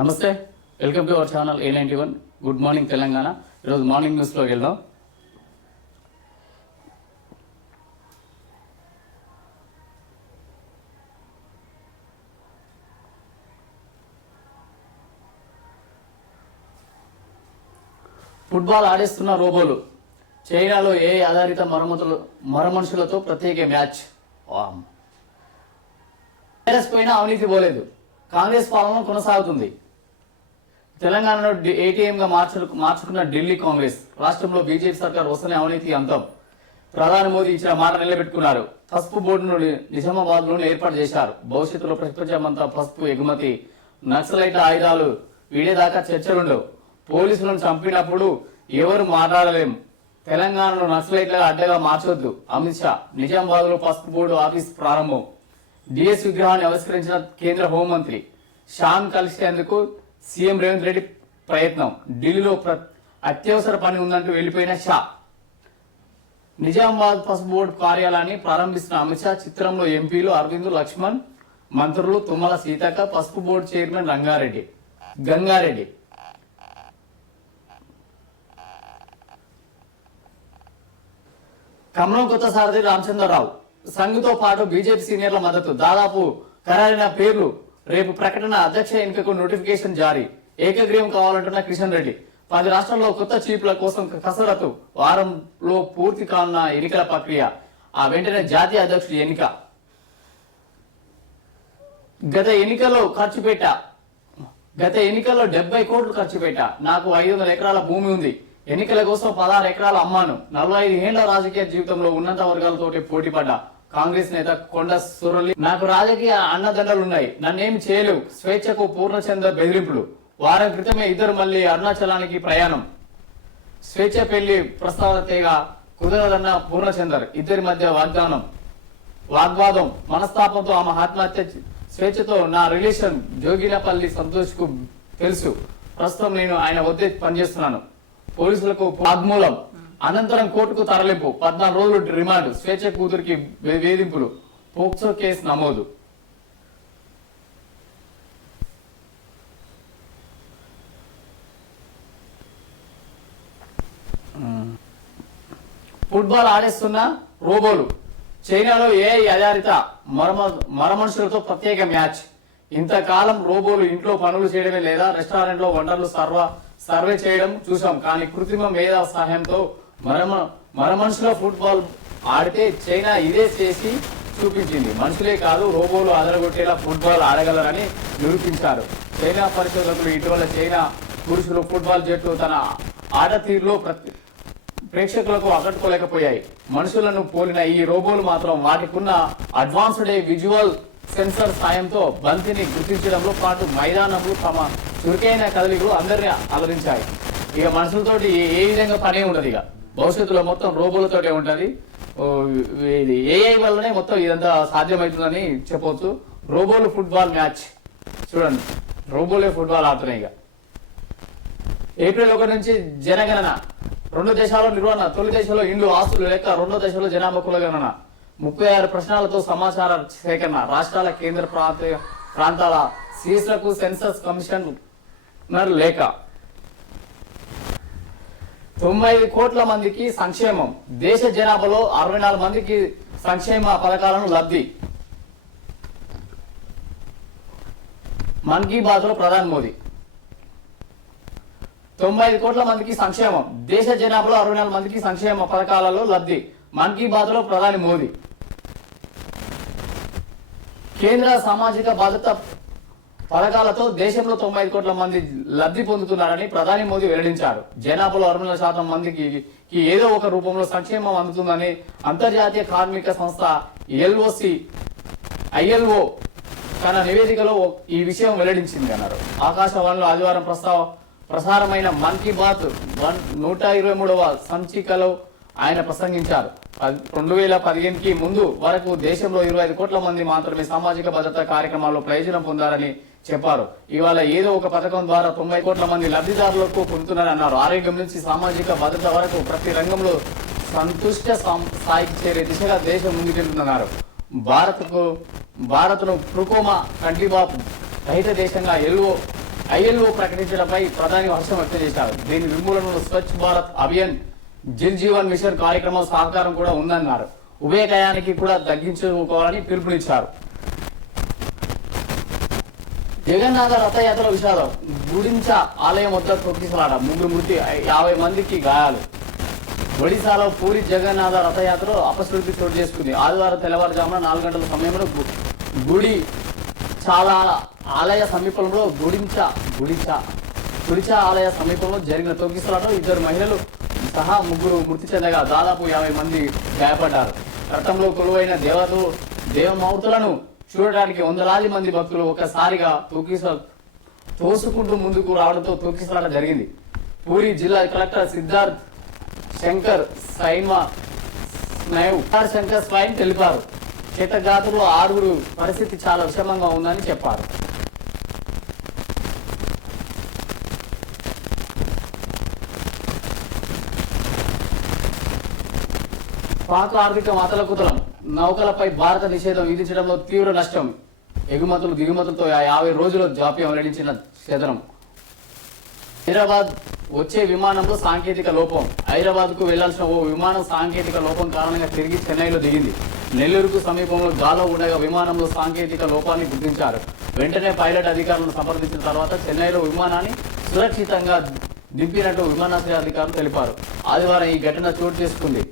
నమస్తే, welcome to our channel A91. Good morning Telangana. ఈరోజు morning న్యూస్లోకి వెళ్దాం. ఫుట్బాల్ ఆడేస్తున్న రోబోలు, చైనాలో ఏ ఆధారిత మరమనుషులతో ప్రత్యేక మ్యాచ్. వైరస్ పైన అవినీతి పోలేదు, కాంగ్రెస్ పాలన కొనసాగుతుంది. తెలంగాణలో ఏటీఎంగా మార్చుకున్న ఢిల్లీ కాంగ్రెస్, రాష్ట్రంలో బీజేపీ సర్కార్ వస్తేనే అవినీతి అంతం. ప్రధాని మోదీ ఇచ్చిన మాట నిలబెట్టుకున్నారు. పసుపు బోర్డును నిజామాబాద్లోనే ఏర్పాటు చేశారు. భవిష్యత్తులో ప్రపంచమంతా పసుపు ఎగుమతి. నక్సలైట్ల ఆయుధాలు వీడేదాకా చర్చలుండవు. పోలీసులను చంపినప్పుడు ఎవరు మాట్లాడలేం. తెలంగాణలో నక్సలైట్ల అడ్డగా మార్చొద్దు. అమిత్ షా. నిజామాబాద్లో పసుపు బోర్డు ఆఫీస్ ప్రారంభం. డిఎస్ విగ్రహాన్ని ఆవిష్కరించిన కేంద్ర హోంమంత్రి. షాను కలిసేందుకు సీఎం రేవంత్ రెడ్డి ప్రయత్నం. ఢిల్లీలో అత్యవసర పని ఉందంటూ వెళ్లిపోయిన షా. నిజామాబాద్ పసుపు బోర్డు కార్యాలయాన్ని ప్రారంభిస్తున్న అమిత్ షా. చిత్రంలో ఎంపీలు అరవింద్, లక్ష్మణ్, మంత్రులు తుమ్మల సీతక్క, పసుపు బోర్డు చైర్మన్ గంగారెడ్డి. ఖమ్మం కొత్త సారథి రామచంద్రరావు. సంఘ్తో పాటు బీజేపీ సీనియర్ల మద్దతు. దాదాపు ఖరారైన పేర్లు. రేపు ప్రకటన. అధ్యక్ష ఎన్నికకు నోటిఫికేషన్ జారీ. ఏకగ్రీవం కావాలంటున్న కిషన్ రెడ్డి. 10 రాష్ట్రాల్లో కొత్త చీఫ్ల కోసం కసరత్తు. వారంలో పూర్తి కానున్న ఎన్నికల ప్రక్రియ. ఆ వెంటనే జాతీయ అధ్యక్షుడు ఎన్నిక. గత ఎన్నికల్లో 70 కోట్లు ఖర్చు పెట్టా. నాకు 500 ఎకరాల భూమి ఉంది. ఎన్నికల కోసం 16 ఎకరాలు అమ్మాను. 45 ఏళ్ల రాజకీయ జీవితంలో ఉన్నత వర్గాలతోటి పోటీ పడ్డా. కాంగ్రెస్ నేత కొండ సురళి. నాకు రాజకీయ అన్నదండలున్నాయి, నన్నేమి చేయలేవు. స్వేచ్ఛకు పూర్ణచంద్ర బెదిరింపులు. వారం క్రితమే ఇద్దరు మళ్లీ అరుణాచలానికి ప్రయాణం. స్వేచ్ఛ పెళ్లి ప్రస్తావన తేగ కుదరదన్న పూర్ణచందర్. ఇద్దరి మధ్య వాగ్వాదం. మనస్తాపంతో ఆమె ఆత్మహత్య. స్వేచ్ఛతో నా రిలేషన్. జోగిలపల్లి సంతోష్ కు తెలుసు. ప్రస్తుతం నేను ఆయన వద్దే పనిచేస్తున్నాను. పోలీసులకు వాగ్మూలం. అనంతరం కోర్టుకు తరలింపు. 14 రోజులు రిమాండ్. స్వేచ్ఛ కూతురికి వేధింపులు. పోక్సో కేసు నమోదు. ఫుట్బాల్ ఆడేస్తున్న రోబోలు, చైనాలో ఏఐ ఆధారిత మరమనుషులతో ప్రత్యేక మ్యాచ్. ఇంతకాలం రోబోలు ఇంట్లో పనులు చేయడమే లేదా రెస్టారెంట్ లో వంటలు సర్వే చేయడం చూసాం. కానీ కృత్రిమ మేధా సహాయంతో మరమనుషుల ఫుట్బాల్ ఆడితే చైనా ఇదే చేసి చూపించింది. మనుషులే కాదు, రోబోలు అదరగొట్టేలా ఫుట్బాల్ ఆడగలరని నిరూపించారు చైనా పరిశోధకులు. ఇటీవల చైనా పురుషులు ఫుట్బాల్ జట్టు తన ఆట తీరులో ప్రేక్షకులకు ఆకట్టుకోలేకపోయాయి. మనుషులను పోలిన ఈ రోబోలు మాత్రం వాటికున్న అడ్వాన్స్డ్ విజువల్ సెన్సర్ సాయంతో బంతిని గుర్తించడంలో పాటు మైదానంలో తమ చురుకైన కదలికలు అందరినీ అలరించాయి. ఇక మనుషులతోటి ఏ విధంగా పనే ఉండదు. ఇక భవిష్యత్తులో మొత్తం రోబోలతోటే ఉంటది. ఇది ఏఐ వల్లనే మొత్తం ఇదంతా సాధ్యమవుతుందని చెప్పవచ్చు. రోబోలు ఫుట్బాల్ మ్యాచ్ చూడండి. రోబోలే ఫుట్బాల్ ఆడుతున్నాయి. ఇక ఏప్రిల్ 1 నుంచి జనగణన. 2 దేశాల్లో నిర్వహణ. తొలి దశలో ఇండ్లు ఆస్తులు లెక్క. 2వ దశలో జనాభా కులగణన. 36 ప్రశ్నలతో సమాచార సేకరణ. రాష్ట్రాల కేంద్ర ప్రాంతాల సీఎస్లకు సెన్సస్ కమిషనర్ లేఖ. 95 కోట్ల మందికి సంక్షేమం. దేశ జనాభాలో 64 మందికి సంక్షేమ పథకాలను లబ్ధి. మన్ కీ బాత్ లో ప్రధాని మోదీ. 95 కోట్ల మందికి సంక్షేమం. దేశ జనాభాలో 64 మందికి సంక్షేమ పథకాలలో లబ్ధి. మన్ కీ బాత్ లో ప్రధాని మోదీ. కేంద్ర సామాజిక భద్రత పథకాలతో దేశంలో 95 కోట్ల మంది లబ్ధి పొందుతున్నారని ప్రధాని మోదీ వెల్లడించారు. జనాభాలో 64% మందికి ఏదో ఒక రూపంలో సంక్షేమం అందుతుందని అంతర్జాతీయ కార్మిక సంస్థ ILO తన నివేదికలో ఈ విషయం వెల్లడించింది అన్నారు. ఆకాశవాణిలో ఆదివారం ప్రసారమైన మన్ కీ బాత్ 123వ సంచికలో ఆయన ప్రసంగించారు. 2015కి ముందు వరకు దేశంలో 25 కోట్ల మంది మాత్రమే సామాజిక భద్రత కార్యక్రమాల్లో ప్రయోజనం పొందారని చెప్పారు. ఇవాళ ఏదో ఒక పథకం ద్వారా 90 కోట్ల మంది లబ్ధిదారులకు పొందుతున్నారని అన్నారు. ఆరోగ్యం నుంచి సామాజిక భద్రత వరకు ప్రతి రంగంలో సంతుష్ట స్థాయికి చేరే దిశగా దేశం ముందుకెళ్తుందన్నారు. భారత్ను ట్రుకోమా కంటిబాబు రహిత దేశంగా ఐఎల్ఓ ప్రకటించడంపై ప్రధాని హర్షం వ్యక్తం చేశారు. దీని నిర్మూలనలో స్వచ్ఛ భారత్ అభియాన్, జల్ జీవన్ మిషన్ కార్యక్రమం సహకారం కూడా ఉందన్నారు. ఉభయకయానికి కూడా తగ్గించుకోవాలని పిలుపునిచ్చారు. జగన్నాథ రథయాత్ర విషాదం. గుడించ ఆలయం వద్ద తొక్కిసలాట, 3 మృతి, 50 మందికి గాయాలు. ఒడిశాలో పూరి జగన్నాథ రథయాత్ర అపశృతి చోటు చేసుకుంది. ఆదివారం తెల్లవారుజామున 4 గంటల సమయంలో గుడి చాలా ఆలయ సమీపంలో గుడిచ ఆలయ సమీపంలో జరిగిన తొక్కిసలాటలో 2 మహిళలు సహా 3 మృతి చెందగా దాదాపు 50 మంది గాయపడ్డారు. రథంలో కొలువైన దేవమూర్తులను చూడడానికి వందలాది మంది భక్తులు ఒక్కసారిగా తోసుకుంటూ ముందుకు రావడంతో తొక్కిసలాట జరిగింది. పూరి జిల్లా కలెక్టర్ సిద్ధార్థ్ శంకర్ స్వయం తెలిపారు. క్షతగాతులు 6 పరిస్థితి చాలా విషమంగా ఉందని చెప్పారు. పాక్ ఆర్థిక మాతలకుతలం. నౌకలపై భారత నిషేధం విధించడంలో తీవ్ర నష్టం. ఎగుమతులు దిగుమతులతో 50 రోజుల జాప్యం వెల్లడించిన కేంద్రం. హైదరాబాద్ వచ్చే విమానంలో సాంకేతిక లోపం. హైదరాబాద్ కు వెళ్లాల్సిన ఓ విమానం సాంకేతిక లోపం కారణంగా తిరిగి చెన్నైలో దిగింది. నెల్లూరుకు సమీపంలో గాల్లో ఉండగా విమానంలో సాంకేతిక లోపాన్ని గుర్తించారు. వెంటనే పైలట్ అధికారులను సంప్రదించిన తర్వాత చెన్నైలో విమానాన్ని సురక్షితంగా దింపినట్టు విమానాశ్రయ అధికారులు తెలిపారు. ఆదివారం ఈ ఘటన చోటు చేసుకుంది.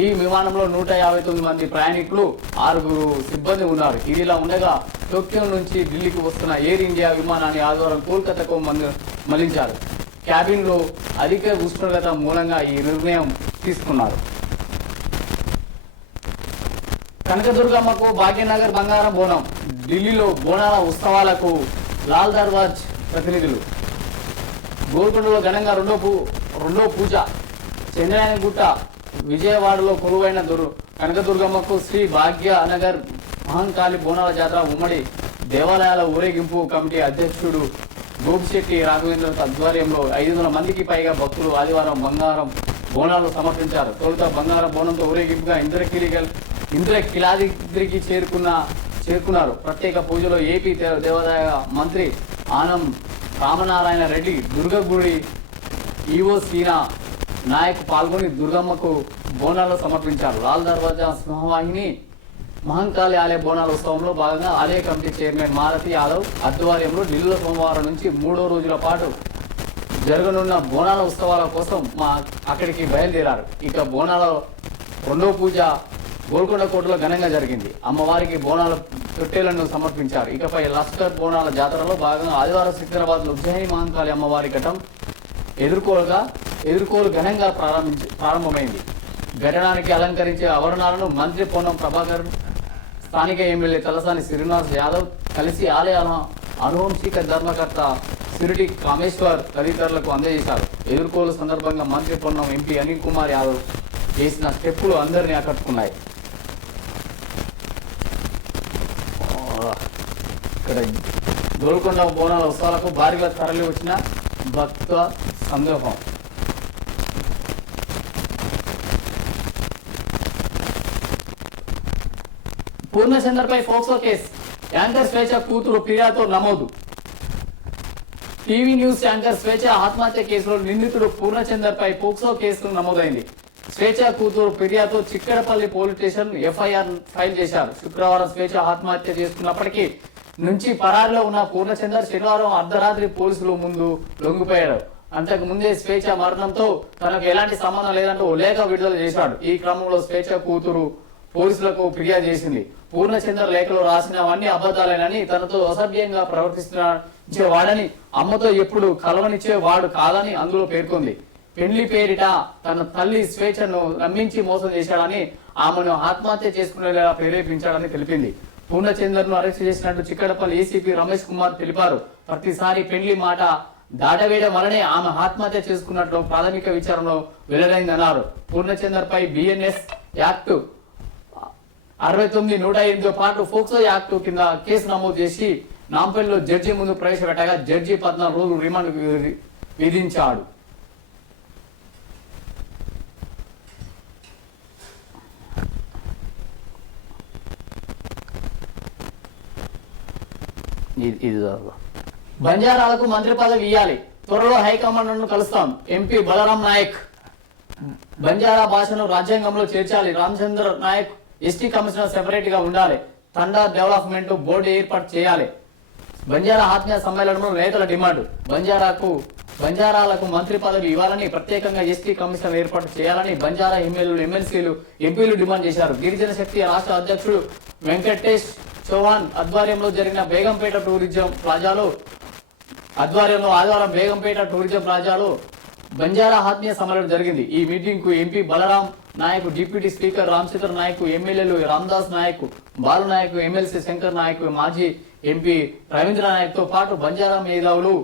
ఈ విమానంలో 159 మంది ప్రయాణికులు, 6 సిబ్బంది ఉన్నారు. ఇదిలా ఉండగా టోక్యో నుంచి ఢిల్లీకి వస్తున్న ఎయిర్ ఇండియా విమానాన్ని ఆదివారం కోల్కతాకు మళ్లించారు. క్యాబిన్ లో అధిక ఉష్ణోగ్రత మూలంగా ఈ నిర్ణయం తీసుకున్నారు. కనకదుర్గమ్మకు భాగ్యనగర్ బంగారం బోనం. ఢిల్లీలో బోనాల ఉత్సవాలకు లాల్ దర్వాజ్ ప్రతినిధులు. గోల్కొండలో ఘనంగా రెండో పూజ. చంద్రాయనగుట్ట విజయవాడలో కొలువైన కనకదుర్గమ్మకు శ్రీ భాగ్యనగర్ మహంకాళి బోనాల జాతర ఉమ్మడి దేవాలయాల ఊరేగింపు కమిటీ అధ్యక్షుడు గోపిశెట్టి రాఘవేంద్ర ఆధ్వర్యంలో 500 మందికి పైగా భక్తులు ఆదివారం బంగారం బోనాలు సమర్పించారు. తొలుత బంగారం బోనంతో ఊరేగింపుగా ఇంద్రకిలాద్రికి చేరుకున్నారు. ప్రత్యేక పూజలో ఏపీ దేవాదాయ మంత్రి ఆనం రామనారాయణ రెడ్డి, దుర్గగుడి ఈవో సీనా నాయక్ పాల్గొని దుర్గమ్మకు బోనాలు సమర్పించారు. లాల్ దర్వాజా సింహవాహిని మహంకాళి ఆలయ బోనాల ఉత్సవంలో భాగంగా ఆలయ కమిటీ చైర్మన్ మారుతి యాదవ్ ఆధ్వర్యంలో ఢిల్లీలో సోమవారం నుంచి 3వ రోజుల పాటు జరగనున్న బోనాల ఉత్సవాల కోసం అక్కడికి బయలుదేరారు. ఇక బోనాల రెండో పూజ గోల్కొండ కోటలో ఘనంగా జరిగింది. అమ్మవారికి బోనాల తొట్టెలను సమర్పించారు. ఇకపై లష్కర్ బోనాల జాతరలో భాగంగా ఆదివారం సికింద్రాబాద్ లో ఉజ్జయిని మహంకాళి అమ్మవారి ఘటం ఎదుర్కోలు ఘనంగా ప్రారంభమైంది. ఘటనానికి అలంకరించే ఆవరణాలను మంత్రి పొన్నం ప్రభాకర్, స్థానిక ఎమ్మెల్యే తలసాని శ్రీనివాస్ యాదవ్ కలిసి ఆలయ అనువంశిక ధర్మకర్త సిరిటి కామేశ్వర్ తదితరులకు అందజేశారు. ఎదుర్కోలు సందర్భంగా మంత్రి పొన్నం, ఎంపీ అనిల్ కుమార్ యాదవ్ చేసిన స్టెప్పులు అందరినీ ఆకట్టుకున్నాయి. ఇక్కడ గోల్కొండ బోనాల ఉత్సవాలకు భారీగా తరలి వచ్చిన భక్త సందోహం. పూర్ణచంద్రపై పోక్సో కేసు. యాంకర్ స్వేచ్ఛ కూతురు ఫిర్యాదుతో నమోదు. టీవీ న్యూస్ యాంకర్ స్వేచ్ఛ ఆత్మహత్య కేసులో నిందితుడు పూర్ణచంద్రపై పోక్సో కేసు నమోదైంది. స్వేచ్ఛ కూతురు ఫిర్యాదుతో Chikkadpally police station FIR file చేశారు. శుక్రవారం స్వేచ్ఛ ఆత్మహత్య చేసుకున్నప్పటికీ నుంచి పరారిలో ఉన్న పూర్ణచంద్ర శనివారం అర్ధరాత్రి పోలీసులు ముందు లొంగిపోయాడు. అంతకు ముందే స్వేచ్ఛ మరణంతో తనకు ఎలాంటి సంబంధం లేదంటూ లేఖ విడుదల చేశాడు. ఈ క్రమంలో స్వేచ్ఛ కూతురు పోలీసులకు ఫిర్యాదు చేసింది. పూర్ణచంద్ర లేఖలో రాసినవన్నీ అబద్ధాలేనని, తనతో అసభ్యంగా ప్రవర్తించేవాడని, అమ్మతో ఎప్పుడు కలవనిచ్చేవాడు కాదని అందులో పేర్కొంది. పెళ్లి పేరిట తన తల్లి స్వేచ్ఛను నమ్మించి మోసం చేశాడని, ఆమెను ఆత్మహత్య చేసుకునేలా ప్రేరేపించాడని తెలిపింది. పూర్ణచంద్రను అరెస్ట్ చేసినట్టు చిక్కడపల్లి ఏసీపీ రమేష్ కుమార్ తెలిపారు. ప్రతిసారి పెళ్లి మాట దాటవేయడం వల్లనే ఆమె ఆత్మహత్య చేసుకున్నట్లు ప్రాథమిక విచారణలో వెల్లడైందన్నారు. పూర్ణచంద్ర పై బిఎన్ఎస్ యాక్ట్ 69, 108తో పాటు ఫోక్సో యాక్ట్ కింద కేసు నమోదు చేసి నాంపల్లిలో జడ్జి ముందు ప్రవేశపెట్టగా జడ్జి 14 రోజులు రిమాండ్ విధించాడు. ఇది బంజారాలకు మంత్రి పదవి ఇవ్వాలి, త్వరలో హైకమాండ్ను కలుస్తాం. ఎంపీ బలరాం నాయక్. బంజారా భాషను రాజ్యాంగంలో చేర్చాలి. Ramachandra Nayak. ST commissioner separate గా ఉండాలి. తండా డెవలప్మెంట్ బోర్డు ఏర్పాటు చేయాలి. బంజారా ఆత్మీయ సమ్మేళనంలో నేతల డిమాండ్. బంజారాలకు మంత్రి పదవి ఇవ్వాలని, ప్రత్యేకంగా ఎస్టీ కమిషన్ ఏర్పాటు చేయాలని బంజారా ఎమ్మెల్యేలు, ఎమ్మెల్సీలు, ఎంపీలు డిమాండ్ చేశారు. గిరిజన శక్తి రాష్ట్ర అధ్యక్షుడు వెంకటేష్ చౌహాన్ ఆధ్వర్యంలో జరిగిన బేగంపేట టూరిజం ప్లాజాలో ఆదివారం బేగంపేట టూరిజం ప్లాజాలో బంజారా ఆత్మీయ సమ్మేళనం జరిగింది. ఈ మీటింగ్ కు MP Balaram Nayak, deputy speaker Ramachandra Nayak, ఎమ్మెల్యేలు రామదాస్ నాయక్, బాలు నాయక్, ఎమ్మెల్సీ శంకర్ నాయక్, మాజీ ఎంపీ రవీంద్ర నాయక్ తో పాటు బంజారా మేధావులు,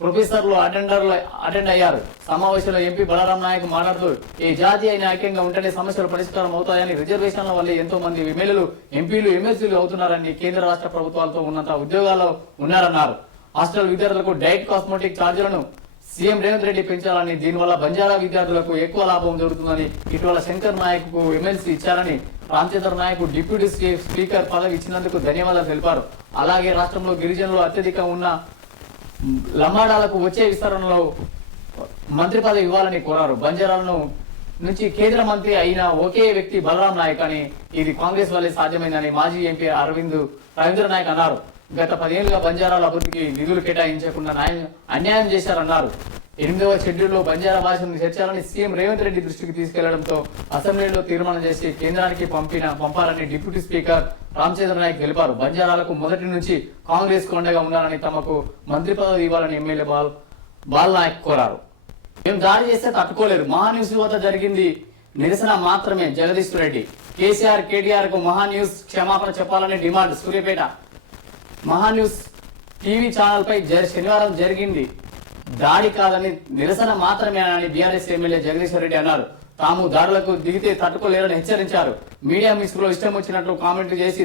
ప్రొఫెసర్లు అటెండ్ అయ్యారు. సమావేశంలో ఎంపీ బలరాం నాయక్ మాట్లాడుతూ, ఈ జాతీయ ఐక్యంగా ఉంటేనే సమస్యలు పరిష్కారం అవుతాయని, రిజర్వేషన్ల వల్ల ఎంతో మంది ఎమ్మెల్యేలు, ఎంపీలు, ఎమ్మెల్సీలు అవుతున్నారని, కేంద్ర రాష్ట్ర ప్రభుత్వాలతో ఉన్నంత ఉద్యోగాల్లో ఉన్నారన్నారు. హాస్టల్ విద్యార్థులకు డైట్ కాస్మెటిక్ ఛార్జీలను సీఎం రేవంత్ రెడ్డి పెంచాలని, దీనివల్ల బంజారా విద్యార్థులకు ఎక్కువ లాభం జరుగుతుందని, ఇటీవల శంకర్ నాయక్ కు ఎమ్మెల్సీ ఇచ్చారని, రామచంద్ర నాయక్ డిప్యూటీ స్పీకర్ పదవి ఇచ్చినందుకు ధన్యవాదాలు తెలిపారు. అలాగే రాష్ట్రంలో గిరిజనులు అత్యధిక ఉన్న లంబాడాలకు వచ్చే విస్తరణలో మంత్రి పదవి ఇవ్వాలని కోరారు. బంజారాలను నుంచి కేంద్ర మంత్రి అయిన ఒకే వ్యక్తి బలరాం నాయక్ అని, ఇది కాంగ్రెస్ వల్లే సాధ్యమైందని మాజీ ఎంపీ రవీంద్ర నాయక్ అన్నారు. గత 10 ఏళ్లుగా బంజారాల అభివృద్ధికి నిధులు కేటాయించకుండా అన్యాయం చేశారన్నారు. 8వ షెడ్యూల్లో బంజారా భాషను చేర్చాలని సీఎం రేవంత్ రెడ్డి దృష్టికి తీసుకెళ్లడంతో అసెంబ్లీలో తీర్మానం చేసి కేంద్రానికి పంపాలని డిప్యూటీ స్పీకర్ రామచంద్ర నాయక్ తెలిపారు. బంజారాలకు మొదటి నుంచి కాంగ్రెస్ కొండగా ఉండాలని, తమకు మంత్రి పదవి ఇవ్వాలని ఎమ్మెల్యే బాల్ నాయక్ కోరారు. మేము దాడి చేస్తే తట్టుకోలేదు. మహాన్యూస్ వద్ద జరిగింది నిరసన మాత్రమే. జగదీష్ రెడ్డి. కేసీఆర్, కేటీఆర్ కు మహాన్యూస్ క్షమాపణ చెప్పాలని demand. Suryapet. Mahanews TV channel పై శనివారం జరిగింది దాడి కాదని, నిరసన మాత్రమే అని బీఆర్ఎస్ ఎమ్మెల్యే జగదీష్ రెడ్డి అన్నారు. తాము దాడులకు దిగితే తట్టుకోలేరని హెచ్చరించారు. మీడియా మిక్స్లో ఇష్టం వచ్చినట్లు కామెంట్లు చేసి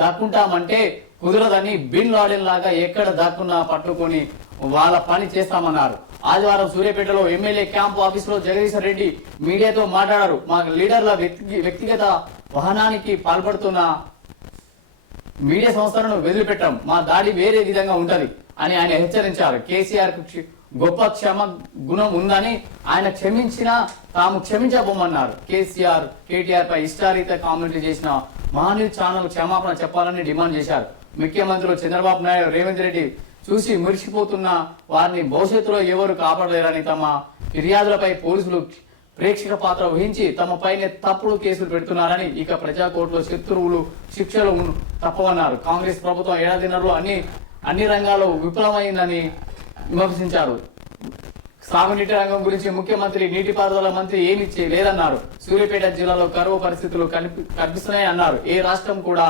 దాక్కుంటామంటే కుదరదని, బిన్ లాడెన్ లాగా ఎక్కడ దాక్కున్నా పట్టుకొని వాళ్ళ పని చేస్తామన్నారు. ఆదివారం సూర్యాపేటలో ఎమ్మెల్యే క్యాంపు ఆఫీసులో జగదీష్ రెడ్డి మీడియాతో మాట్లాడారు. మా లీడర్ల వ్యక్తిగత వాహనానికి పాల్పడుతున్న మీడియా సంస్థలను వదిలిపెట్టాం. మా దాడి వేరే విధంగా ఉంటది అని ఆయన హెచ్చరించారు. కేసీఆర్ కు గొప్ప క్షమ గుణం ఉందని, ఆయన క్షమించినా తాము క్షమించబోమన్నారు. కేసీఆర్, కేటీఆర్ పై ఇష్టారీత కామెంట్లు చేసిన మహాన్యూస్ ఛానల్ క్షమాపణ చెప్పాలని డిమాండ్ చేశారు. ముఖ్యమంత్రులు చంద్రబాబు నాయుడు, రేవంత్ రెడ్డి చూసి మురిసిపోతున్న వారిని భవిష్యత్తులో ఎవరు కాపాడలేరని, తమ ఫిర్యాదులపై పోలీసులు ప్రేక్షక పాత్ర వహించి తమపైనే తప్పుడు కేసులు పెడుతున్నారని, ఇక ప్రజా కోర్టులో శత్రువులు శిక్షలు తప్పవన్నారు. కాంగ్రెస్ ప్రభుత్వం ఏడాదిన్నరలో అన్ని రంగాల్లో విఫలమైందని విమర్శించారు. సాగునీటి రంగం గురించి ముఖ్యమంత్రి, నీటిపారుదల మంత్రి ఏమీ లేదన్నారు. సూర్యాపేట జిల్లాలో కరువు పరిస్థితులు కనిపిస్తున్నాయన్నారు. ఏ రాష్ట్రం కూడా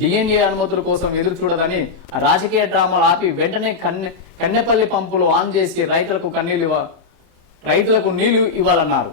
డిఎన్ఏ అనుమతుల కోసం ఎదురు చూడదని, రాజకీయ డ్రామాలు ఆపి వెంటనే కన్నెపల్లి పంపులు ఆన్ చేసి రైతులకు నీళ్లు ఇవ్వాలన్నారు.